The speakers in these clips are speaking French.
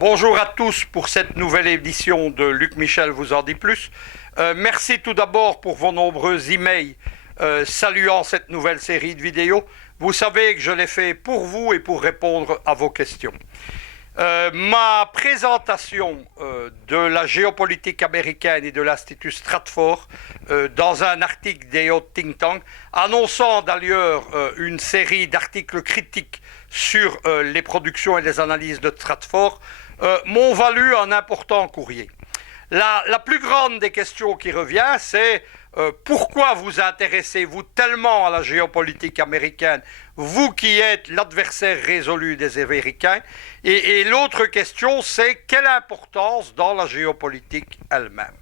Bonjour à tous pour cette nouvelle édition de Luc Michel vous en dit plus. Merci tout d'abord pour vos nombreux emails saluant cette nouvelle série de vidéos. Vous savez que je l'ai fait pour vous et pour répondre à vos questions. Ma présentation de la géopolitique américaine et de l'Institut Stratfor dans un article des Haute Think Tank, annonçant d'ailleurs une série d'articles critiques sur les productions et les analyses de Stratfor, m'ont valu un important courrier. La plus grande des questions qui revient, c'est pourquoi vous intéressez-vous tellement à la géopolitique américaine, vous qui êtes l'adversaire résolu des Américains? Et l'autre question, c'est quelle importance dans la géopolitique elle-même?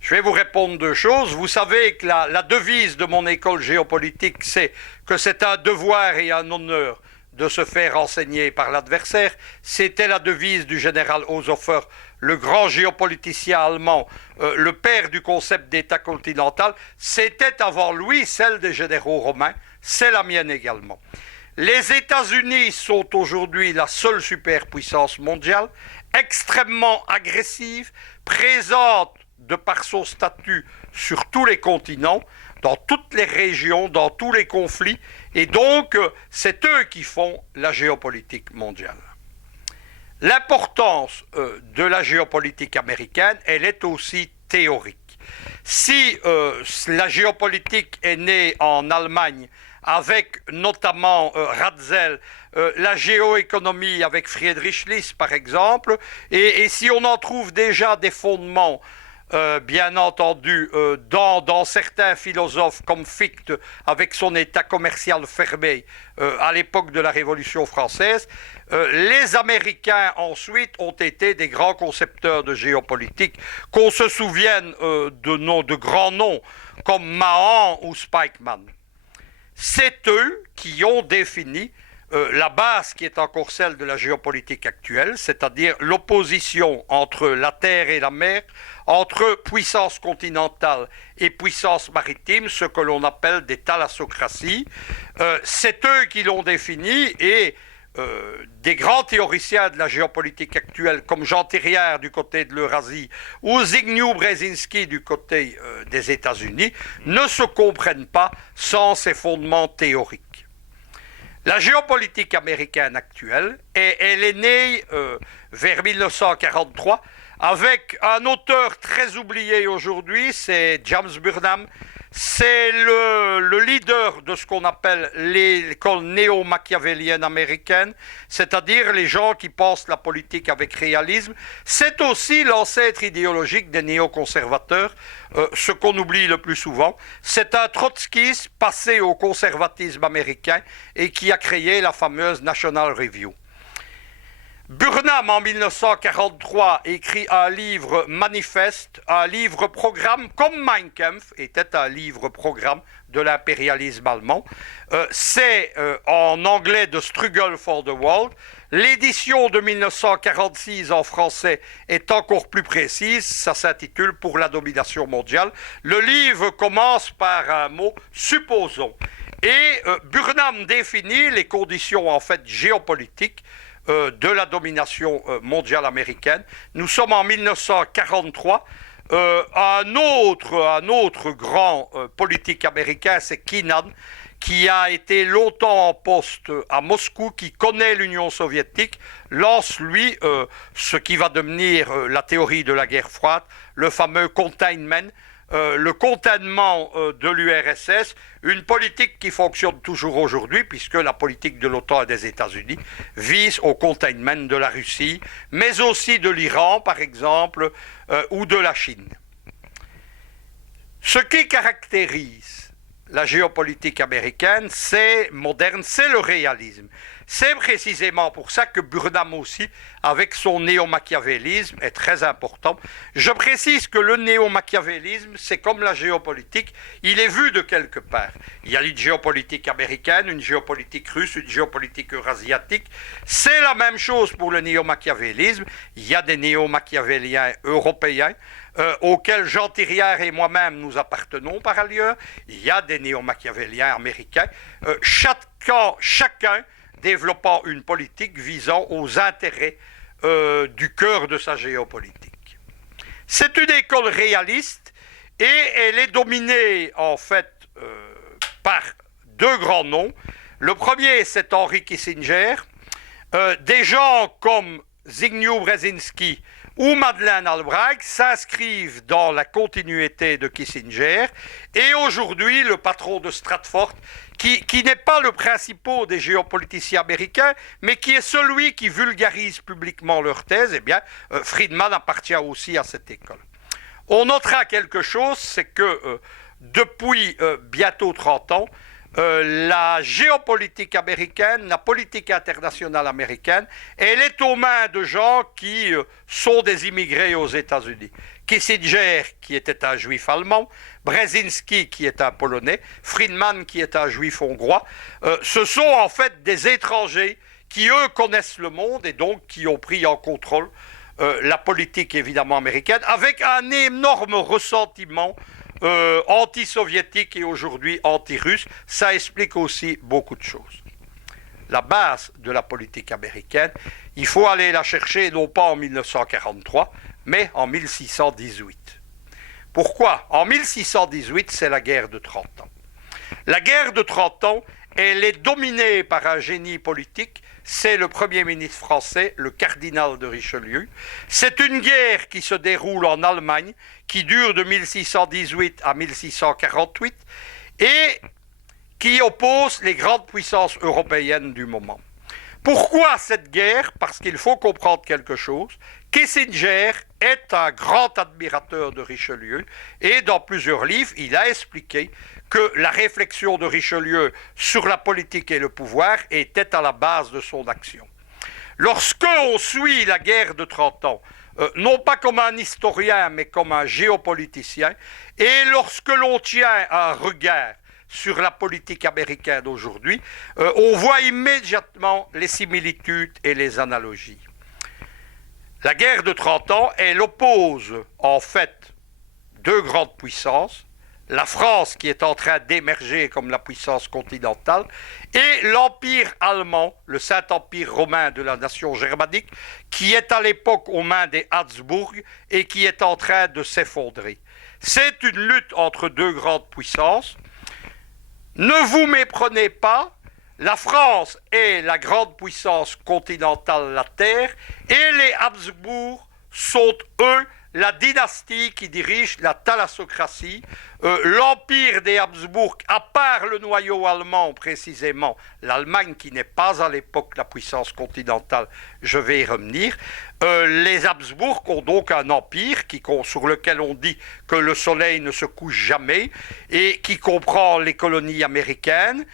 Je vais vous répondre deux choses. Vous savez que la devise de mon école géopolitique, c'est que c'est un devoir et un honneur de se faire enseigner par l'adversaire. C'était la devise du général Haushofer, le grand géopoliticien allemand, le père du concept d'État continental. C'était avant lui celle des généraux romains, c'est la mienne également. Les États-Unis sont aujourd'hui la seule superpuissance mondiale, extrêmement agressive, présente de par son statut sur tous les continents, dans toutes les régions, dans tous les conflits, et donc c'est eux qui font la géopolitique mondiale. L'importance de la géopolitique américaine, elle est aussi théorique. Si la géopolitique est née en Allemagne avec notamment Ratzel, la géoéconomie avec Friedrich List par exemple, et si on en trouve déjà des fondements bien entendu, dans certains philosophes comme Fichte, avec son état commercial fermé à l'époque de la Révolution française, les Américains ensuite ont été des grands concepteurs de géopolitique, qu'on se souvienne de grands noms comme Mahan ou Spykman. C'est eux qui ont défini la base qui est encore celle de la géopolitique actuelle, c'est-à-dire l'opposition entre la terre et la mer, entre puissance continentale et puissance maritime, ce que l'on appelle des thalassocraties. C'est eux qui l'ont défini et des grands théoriciens de la géopolitique actuelle comme Jean Thiriard du côté de l'Eurasie ou Zbigniew Brzezinski du côté des États-Unis ne se comprennent pas sans ces fondements théoriques. La géopolitique américaine actuelle, elle est née vers 1943 avec un auteur très oublié aujourd'hui, c'est James Burnham. C'est le leader de ce qu'on appelle l'école néo-machiavélienne américaine, c'est-à-dire les gens qui pensent la politique avec réalisme. C'est aussi l'ancêtre idéologique des néoconservateurs, ce qu'on oublie le plus souvent. C'est un trotskiste passé au conservatisme américain et qui a créé la fameuse National Review. Burnham, en 1943, écrit un livre manifeste, un livre-programme, comme Mein Kampf était un livre-programme de l'impérialisme allemand. C'est en anglais The Struggle for the World. L'édition de 1946 en français est encore plus précise, ça s'intitule Pour la domination mondiale. Le livre commence par un mot « supposons ». Et Burnham définit les conditions en fait géopolitiques de la domination mondiale américaine. Nous sommes en 1943. Un autre grand politique américain, c'est Keenan, qui a été longtemps en poste à Moscou, qui connaît l'Union soviétique, lance lui ce qui va devenir la théorie de la guerre froide, le fameux containment, le containment de l'URSS, une politique qui fonctionne toujours aujourd'hui, puisque la politique de l'OTAN et des États-Unis vise au containment de la Russie, mais aussi de l'Iran, par exemple, ou de la Chine. Ce qui caractérise la géopolitique américaine, moderne, c'est le réalisme. C'est précisément pour ça que Burnham aussi, avec son néo-machiavélisme, est très important. Je précise que le néo-machiavélisme, c'est comme la géopolitique, il est vu de quelque part. Il y a une géopolitique américaine, une géopolitique russe, une géopolitique eurasiatique. C'est la même chose pour le néo-machiavélisme. Il y a des néo-machiavéliens européens, auxquels Jean Thiriard et moi-même nous appartenons par ailleurs. Il y a des néo-machiavéliens américains. Chacun développant une politique visant aux intérêts du cœur de sa géopolitique. C'est une école réaliste et elle est dominée en fait par deux grands noms. Le premier, c'est Henry Kissinger. Des gens comme Zbigniew Brzezinski ou Madeleine Albright s'inscrivent dans la continuité de Kissinger. Et aujourd'hui, le patron de Stratford, qui n'est pas le principal des géopoliticiens américains, mais qui est celui qui vulgarise publiquement leur thèse, eh bien, Friedman appartient aussi à cette école. On notera quelque chose, c'est que depuis bientôt 30 ans, la géopolitique américaine, la politique internationale américaine, elle est aux mains de gens qui sont des immigrés aux États-Unis. Kissinger, qui était un juif allemand, Brzezinski, qui est un Polonais, Friedman, qui est un juif hongrois, ce sont en fait des étrangers qui, eux, connaissent le monde et donc qui ont pris en contrôle la politique, évidemment, américaine, avec un énorme ressentiment anti-soviétique et aujourd'hui anti-russe. Ça explique aussi beaucoup de choses. La base de la politique américaine, il faut aller la chercher non pas en 1943, mais en 1618. Pourquoi? En 1618, c'est la guerre de 30 ans. La guerre de 30 ans, elle est dominée par un génie politique, c'est le Premier ministre français, le cardinal de Richelieu. C'est une guerre qui se déroule en Allemagne, qui dure de 1618 à 1648, et qui oppose les grandes puissances européennes du moment. Pourquoi cette guerre? Parce qu'il faut comprendre quelque chose. Kissinger est un grand admirateur de Richelieu, et dans plusieurs livres, il a expliqué que la réflexion de Richelieu sur la politique et le pouvoir était à la base de son action. Lorsque on suit la guerre de 30 ans, non pas comme un historien, mais comme un géopoliticien, et lorsque l'on tient un regard sur la politique américaine d'aujourd'hui, on voit immédiatement les similitudes et les analogies. La guerre de 30 ans, elle oppose en fait deux grandes puissances, la France qui est en train d'émerger comme la puissance continentale, et l'Empire allemand, le Saint-Empire romain de la nation germanique, qui est à l'époque aux mains des Habsbourg et qui est en train de s'effondrer. C'est une lutte entre deux grandes puissances. Ne vous méprenez pas, la France est la grande puissance continentale de la Terre et les Habsbourg sont, eux, la dynastie qui dirige la thalassocratie. L'empire des Habsbourg, à part le noyau allemand précisément, l'Allemagne qui n'est pas à l'époque la puissance continentale, je vais y revenir, les Habsbourg ont donc un empire sur lequel on dit que le soleil ne se couche jamais et qui comprend les colonies américaines,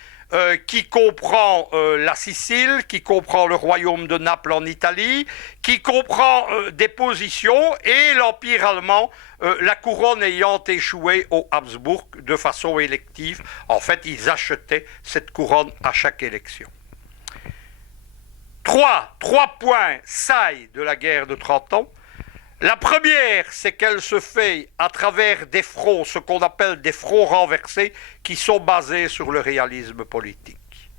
qui comprend la Sicile, qui comprend le royaume de Naples en Italie, qui comprend des positions et l'Empire allemand, la couronne ayant échoué aux Habsbourg de façon élective. En fait, ils achetaient cette couronne à chaque élection. Trois points saillent de la guerre de 30 ans. La première, c'est qu'elle se fait à travers des fronts, ce qu'on appelle des fronts renversés, qui sont basés sur le réalisme politique.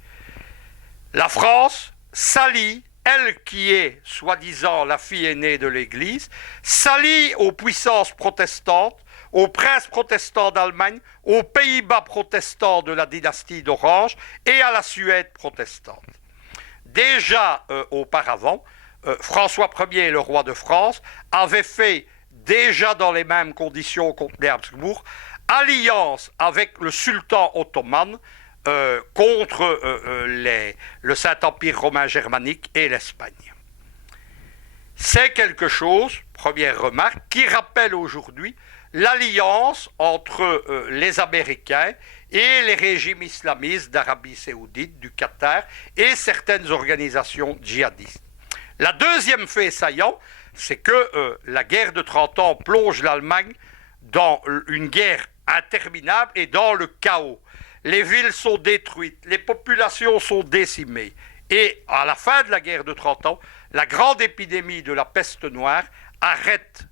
La France s'allie, elle qui est, soi-disant, la fille aînée de l'Église, s'allie aux puissances protestantes, aux princes protestants d'Allemagne, aux Pays-Bas protestants de la dynastie d'Orange et à la Suède protestante. Déjà auparavant, François Ier, le roi de France, avait fait, déjà dans les mêmes conditions contre les Habsbourg, alliance avec le sultan ottoman contre le Saint-Empire romain germanique et l'Espagne. C'est quelque chose, première remarque, qui rappelle aujourd'hui l'alliance entre les Américains et les régimes islamistes d'Arabie saoudite, du Qatar et certaines organisations djihadistes. La deuxième fait saillant, c'est que la guerre de 30 ans plonge l'Allemagne dans une guerre interminable et dans le chaos. Les villes sont détruites, les populations sont décimées. Et à la fin de la guerre de 30 ans, la grande épidémie de la peste noire arrête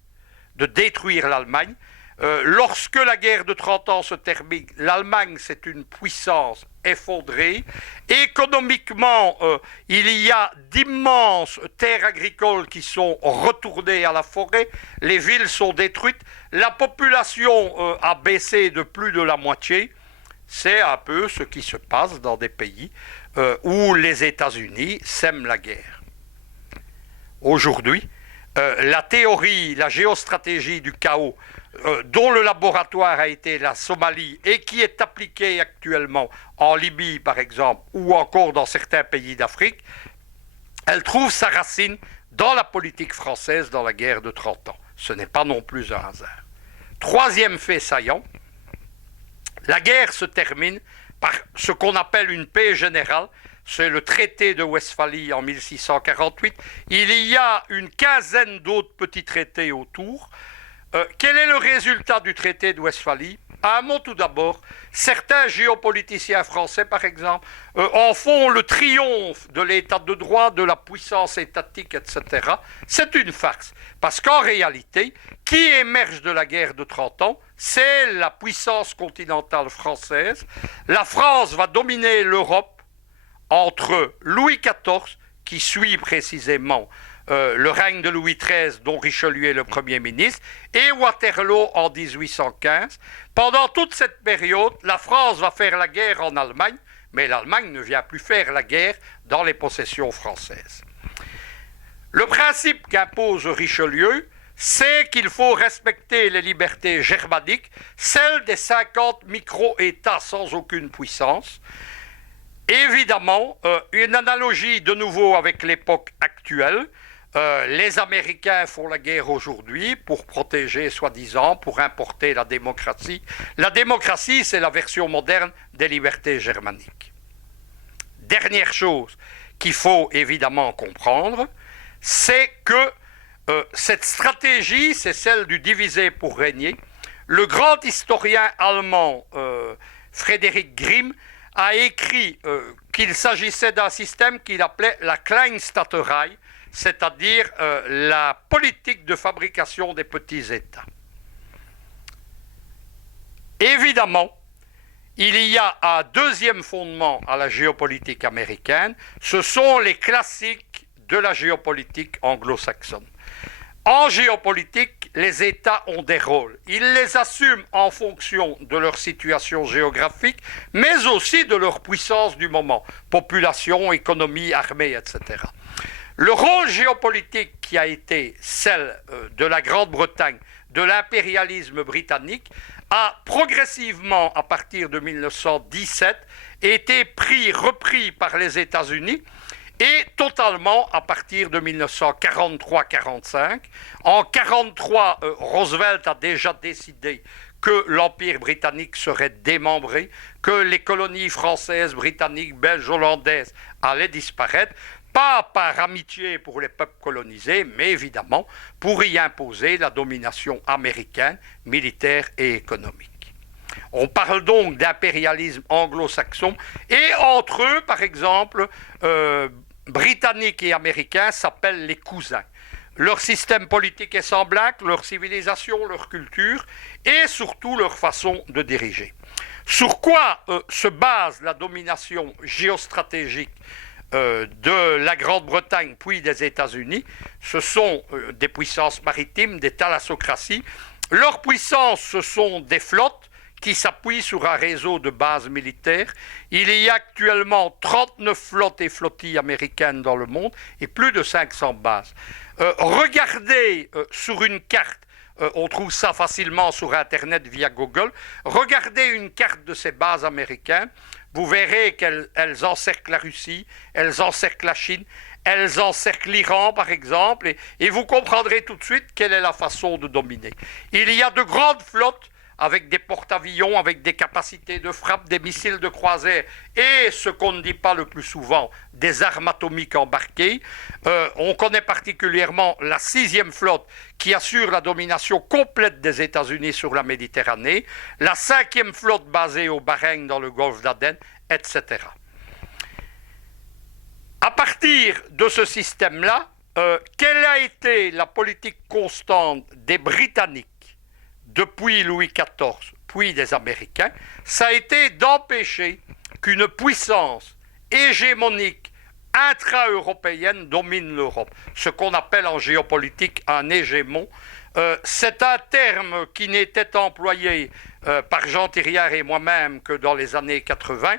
de détruire l'Allemagne. Lorsque la guerre de 30 ans se termine, l'Allemagne, c'est une puissance effondrée. Économiquement, il y a d'immenses terres agricoles qui sont retournées à la forêt. Les villes sont détruites. La population a baissé de plus de la moitié. C'est un peu ce qui se passe dans des pays où les États-Unis sèment la guerre. Aujourd'hui, la théorie, la géostratégie du chaos, dont le laboratoire a été la Somalie et qui est appliquée actuellement en Libye, par exemple, ou encore dans certains pays d'Afrique, elle trouve sa racine dans la politique française dans la guerre de 30 ans. Ce n'est pas non plus un hasard. Troisième fait saillant, la guerre se termine par ce qu'on appelle une paix générale. C'est le traité de Westphalie en 1648. Il y a une quinzaine d'autres petits traités autour. Quel est le résultat du traité de Westphalie? Un mot tout d'abord. Certains géopoliticiens français, par exemple, en font le triomphe de l'état de droit, de la puissance étatique, etc. C'est une farce. Parce qu'en réalité, qui émerge de la guerre de 30 ans? C'est la puissance continentale française. La France va dominer l'Europe entre Louis XIV, qui suit précisément le règne de Louis XIII, dont Richelieu est le Premier ministre, et Waterloo en 1815. Pendant toute cette période, la France va faire la guerre en Allemagne, mais l'Allemagne ne vient plus faire la guerre dans les possessions françaises. Le principe qu'impose Richelieu, c'est qu'il faut respecter les libertés germaniques, celles des 50 micro-États sans aucune puissance. Évidemment, une analogie de nouveau avec l'époque actuelle. Les Américains font la guerre aujourd'hui pour protéger, soi-disant, pour importer la démocratie. La démocratie, c'est la version moderne des libertés germaniques. Dernière chose qu'il faut évidemment comprendre, c'est que cette stratégie, c'est celle du diviser pour régner. Le grand historien allemand Frédéric Grimm a écrit qu'il s'agissait d'un système qu'il appelait la Kleinstaaterei, c'est-à-dire la politique de fabrication des petits États. Évidemment, il y a un deuxième fondement à la géopolitique américaine, ce sont les classiques de la géopolitique anglo-saxonne. En géopolitique, les États ont des rôles. Ils les assument en fonction de leur situation géographique, mais aussi de leur puissance du moment, population, économie, armée, etc. Le rôle géopolitique qui a été celle de la Grande-Bretagne, de l'impérialisme britannique, a progressivement, à partir de 1917, été repris par les États-Unis, et totalement à partir de 1943-45. En 1943, Roosevelt a déjà décidé que l'Empire britannique serait démembré, que les colonies françaises, britanniques, belges, hollandaises allaient disparaître, pas par amitié pour les peuples colonisés, mais évidemment pour y imposer la domination américaine, militaire et économique. On parle donc d'impérialisme anglo-saxon, et entre eux, par exemple, britanniques et américains s'appellent les cousins. Leur système politique est semblable, leur civilisation, leur culture et surtout leur façon de diriger. Sur quoi se base la domination géostratégique de la Grande-Bretagne puis des États-Unis? Ce sont des puissances maritimes, des thalassocraties. Leurs puissances, ce sont des flottes qui s'appuie sur un réseau de bases militaires. Il y a actuellement 39 flottes et flottilles américaines dans le monde et plus de 500 bases. Regardez sur une carte, on trouve ça facilement sur Internet via Google, regardez une carte de ces bases américaines, vous verrez qu'elles encerclent la Russie, elles encerclent la Chine, elles encerclent l'Iran par exemple, et vous comprendrez tout de suite quelle est la façon de dominer. Il y a de grandes flottes avec des porte-avions, avec des capacités de frappe, des missiles de croisière et, ce qu'on ne dit pas le plus souvent, des armes atomiques embarquées. On connaît particulièrement la 6e flotte qui assure la domination complète des États-Unis sur la Méditerranée, la 5e flotte basée au Bahreïn dans le golfe d'Aden, etc. À partir de ce système-là, quelle a été la politique constante des Britanniques, depuis Louis XIV, puis des Américains, ça a été d'empêcher qu'une puissance hégémonique intra-européenne domine l'Europe. Ce qu'on appelle en géopolitique un hégémon. C'est un terme qui n'était employé par Jean Thiriard et moi-même que dans les années 80.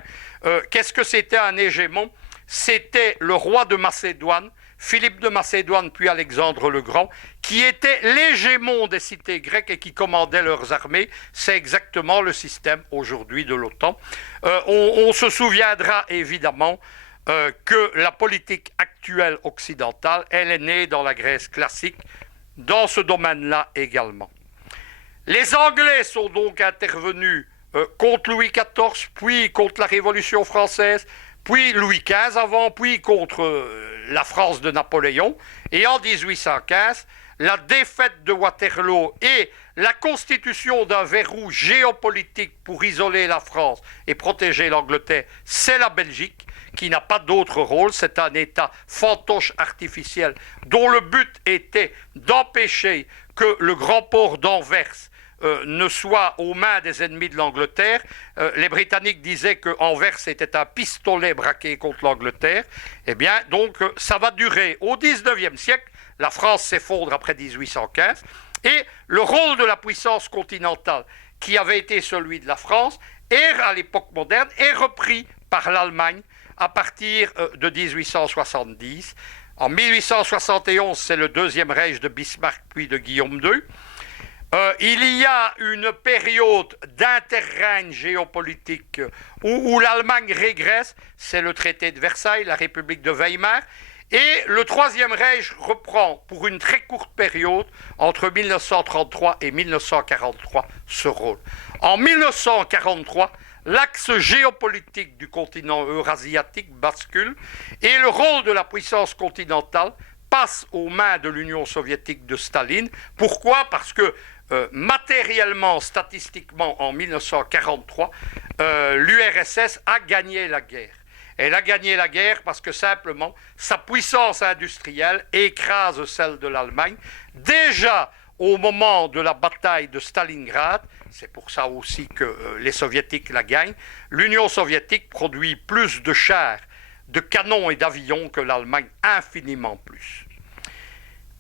Qu'est-ce que c'était un hégémon? C'était le roi de Macédoine, Philippe de Macédoine puis Alexandre le Grand, qui était l'hégémon des cités grecques et qui commandait leurs armées. C'est exactement le système aujourd'hui de l'OTAN. On se souviendra évidemment que la politique actuelle occidentale, elle est née dans la Grèce classique, dans ce domaine-là également. Les Anglais sont donc intervenus contre Louis XIV, puis contre la Révolution française, puis Louis XV avant, puis contre la France de Napoléon. Et en 1815, la défaite de Waterloo et la constitution d'un verrou géopolitique pour isoler la France et protéger l'Angleterre, c'est la Belgique qui n'a pas d'autre rôle. C'est un État fantoche artificiel dont le but était d'empêcher que le grand port d'Anvers ne soit aux mains des ennemis de l'Angleterre. Les Britanniques disaient que Anvers était un pistolet braqué contre l'Angleterre. Eh bien, donc, ça va durer. Au XIXe siècle, la France s'effondre après 1815, et le rôle de la puissance continentale, qui avait été celui de la France, à l'époque moderne, est repris par l'Allemagne à partir de 1870. En 1871, c'est le Deuxième Reich de Bismarck, puis de Guillaume II. Il y a une période d'interrègne géopolitique où l'Allemagne régresse, c'est le traité de Versailles, la République de Weimar, et le Troisième Reich reprend pour une très courte période, entre 1933 et 1943, ce rôle. En 1943, l'axe géopolitique du continent eurasiatique bascule et le rôle de la puissance continentale passe aux mains de l'Union soviétique de Staline. Pourquoi? Parce que matériellement, statistiquement, en 1943, l'URSS a gagné la guerre. Elle a gagné la guerre parce que simplement, sa puissance industrielle écrase celle de l'Allemagne. Déjà au moment de la bataille de Stalingrad, c'est pour ça aussi que les Soviétiques la gagnent, l'Union soviétique produit plus de chars, de canons et d'avions que l'Allemagne, infiniment plus.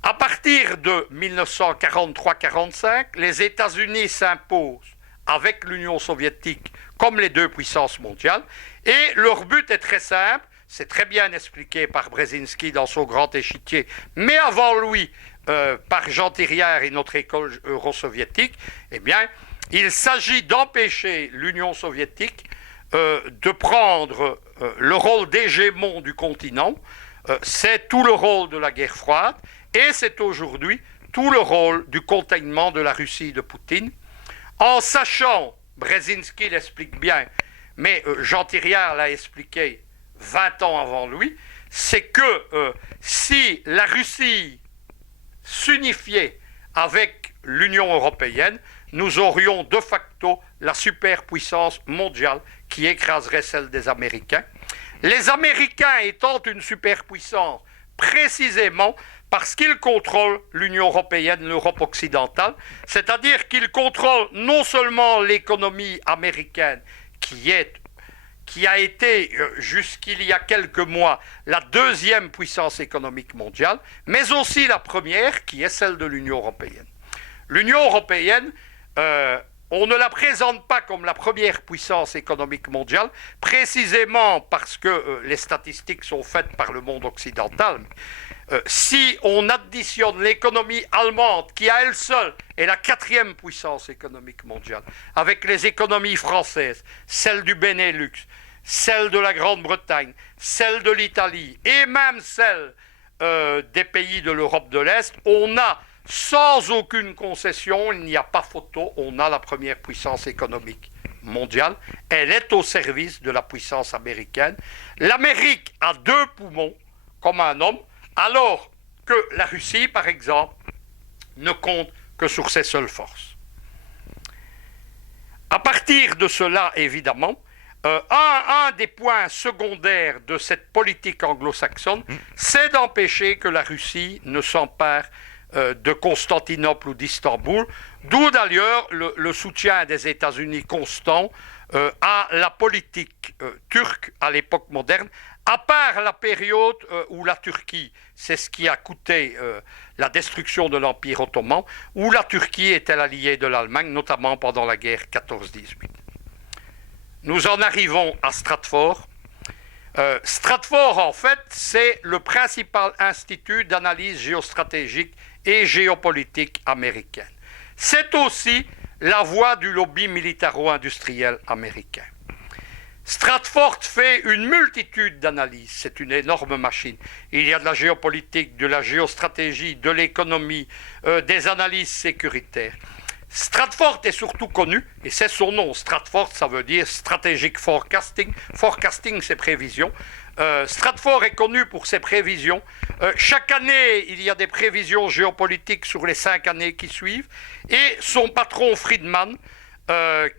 À partir de 1943-45, les États-Unis s'imposent avec l'Union soviétique comme les deux puissances mondiales, et leur but est très simple, c'est très bien expliqué par Brzezinski dans son grand échiquier, mais avant lui, par Jean Thiriard et notre école euro-soviétique, eh bien, il s'agit d'empêcher l'Union soviétique de prendre le rôle d'hégémon du continent. C'est tout le rôle de la guerre froide, et c'est aujourd'hui tout le rôle du containment de la Russie de Poutine, en sachant, Brzezinski l'explique bien, mais Jean Thiriard l'a expliqué 20 ans avant lui, c'est que si la Russie s'unifiait avec l'Union européenne, nous aurions de facto la superpuissance mondiale qui écraserait celle des Américains. Les Américains étant une superpuissance précisément parce qu'ils contrôlent l'Union européenne, l'Europe occidentale, c'est-à-dire qu'ils contrôlent non seulement l'économie américaine, qui a été jusqu'il y a quelques mois la deuxième puissance économique mondiale, mais aussi la première, qui est celle de l'Union européenne. L'Union européenne, on ne la présente pas comme la première puissance économique mondiale, précisément parce que les statistiques sont faites par le monde occidental. Si on additionne l'économie allemande, qui à elle seule est la quatrième puissance économique mondiale, avec les économies françaises, celle du Benelux, celle de la Grande-Bretagne, celle de l'Italie et même celle des pays de l'Europe de l'Est, on a, sans aucune concession, il n'y a pas photo, on a la première puissance économique mondiale. Elle est au service de la puissance américaine. L'Amérique a deux poumons, comme un homme, alors que la Russie, par exemple, ne compte que sur ses seules forces. À partir de cela, évidemment, un des points secondaires de cette politique anglo-saxonne, c'est d'empêcher que la Russie ne s'empare de Constantinople ou d'Istanbul, d'où d'ailleurs le soutien des États-Unis constant à la politique turque à l'époque moderne, à part la période où la Turquie, c'est ce qui a coûté la destruction de l'Empire ottoman, où la Turquie était l'alliée de l'Allemagne, notamment pendant la guerre 14-18. Nous en arrivons à Stratford. Stratford, en fait, c'est le principal institut d'analyse géostratégique et géopolitique américaine. C'est aussi la voix du lobby militaro-industriel américain. Stratford fait une multitude d'analyses, c'est une énorme machine. Il y a de la géopolitique, de la géostratégie, de l'économie, des analyses sécuritaires. Stratford est surtout connu, et c'est son nom, Stratford, ça veut dire Strategic Forecasting. Forecasting, c'est prévision. Stratford est connu pour ses prévisions. Chaque année, il y a des prévisions géopolitiques sur les 5 années qui suivent. Et son patron Friedman,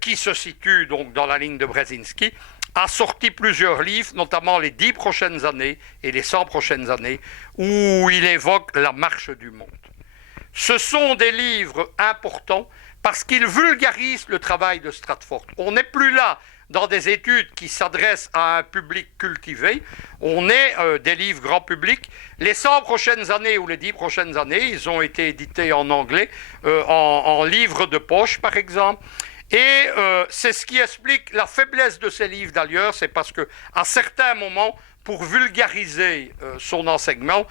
qui se situe donc dans la ligne de Brzezinski, a sorti plusieurs livres, notamment les 10 prochaines années et les 100 prochaines années, où il évoque la marche du monde. Ce sont des livres importants parce qu'ils vulgarisent le travail de Stratford. On n'est plus là dans des études qui s'adressent à un public cultivé, on est des livres grand public. Les 100 prochaines années ou les 10 prochaines années, ils ont été édités en anglais, en livres de poche par exemple. Et c'est ce qui explique la faiblesse de ces livres d'ailleurs, c'est parce qu'à certains moments, pour vulgariser son enseignement,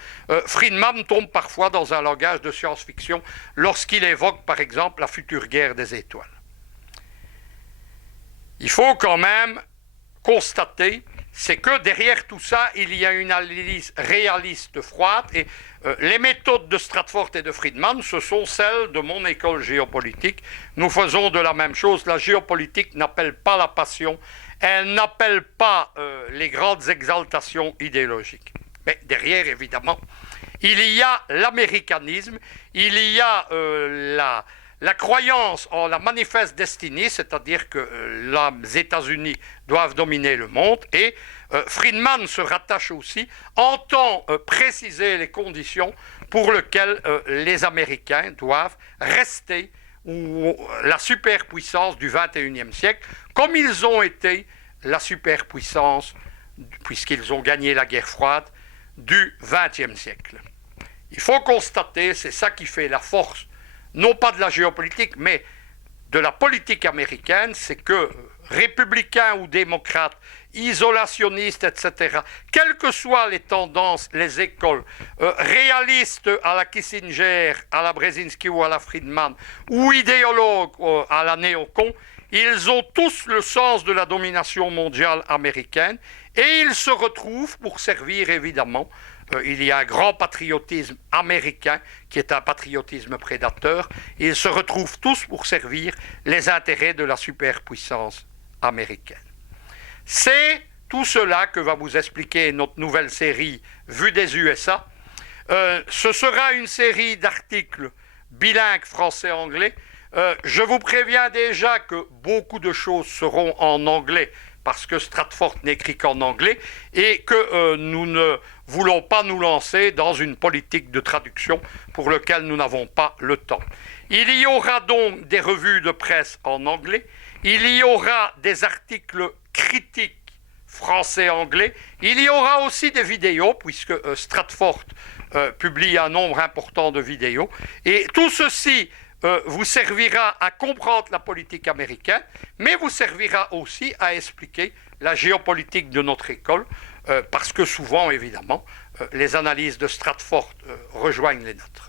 Friedman tombe parfois dans un langage de science-fiction lorsqu'il évoque par exemple la future guerre des étoiles. Il faut quand même constater, c'est que derrière tout ça, il y a une analyse réaliste froide et les méthodes de Stratford et de Friedman, ce sont celles de mon école géopolitique. Nous faisons de la même chose. La géopolitique n'appelle pas la passion, elle n'appelle pas les grandes exaltations idéologiques. Mais derrière, évidemment, il y a l'américanisme, il y a la croyance en la manifeste destinée, c'est-à-dire que les États-Unis doivent dominer le monde, et Friedman se rattache aussi, entend préciser les conditions pour lesquelles les Américains doivent rester la superpuissance du XXIe siècle, comme ils ont été la superpuissance, puisqu'ils ont gagné la guerre froide, du XXe siècle. Il faut constater, c'est ça qui fait la force, non pas de la géopolitique, mais de la politique américaine, c'est que républicains ou démocrates, isolationnistes, etc., quelles que soient les tendances, les écoles, réalistes à la Kissinger, à la Brzezinski ou à la Friedman, ou idéologues à la néocon, ils ont tous le sens de la domination mondiale américaine et ils se retrouvent pour servir évidemment. Il y a un grand patriotisme américain qui est un patriotisme prédateur. Ils se retrouvent tous pour servir les intérêts de la superpuissance américaine. C'est tout cela que va vous expliquer notre nouvelle série Vue des USA. Ce sera une série d'articles bilingues français-anglais. Je vous préviens déjà que beaucoup de choses seront en anglais parce que Stratford n'écrit qu'en anglais et que nous ne voulons pas nous lancer dans une politique de traduction pour laquelle nous n'avons pas le temps. Il y aura donc des revues de presse en anglais, il y aura des articles critiques français-anglais, il y aura aussi des vidéos puisque Stratford publie un nombre important de vidéos et tout ceci vous servira à comprendre la politique américaine, mais vous servira aussi à expliquer la géopolitique de notre école, parce que souvent, évidemment, les analyses de Stratford rejoignent les nôtres.